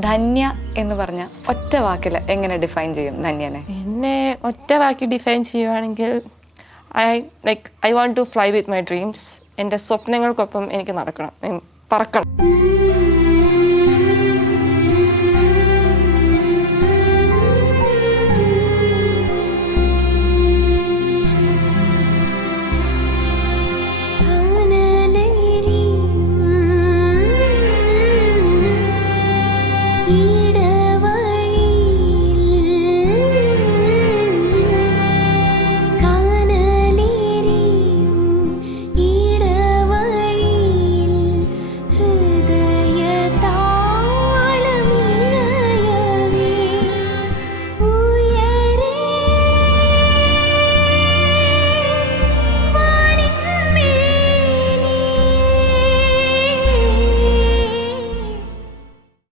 ധന്യ എന്ന് പറഞ്ഞ ഒറ്റ വാക്കിൽ എങ്ങനെ ഡിഫൈൻ ചെയ്യും ധന്യനെ? എന്നെ ഒറ്റ വാക്കി ഡിഫൈൻ ചെയ്യുവാണെങ്കിൽ I want to fly with my dreams. എൻ്റെ സ്വപ്നങ്ങൾക്കൊപ്പം എനിക്ക് നടക്കണം, പറക്കണം.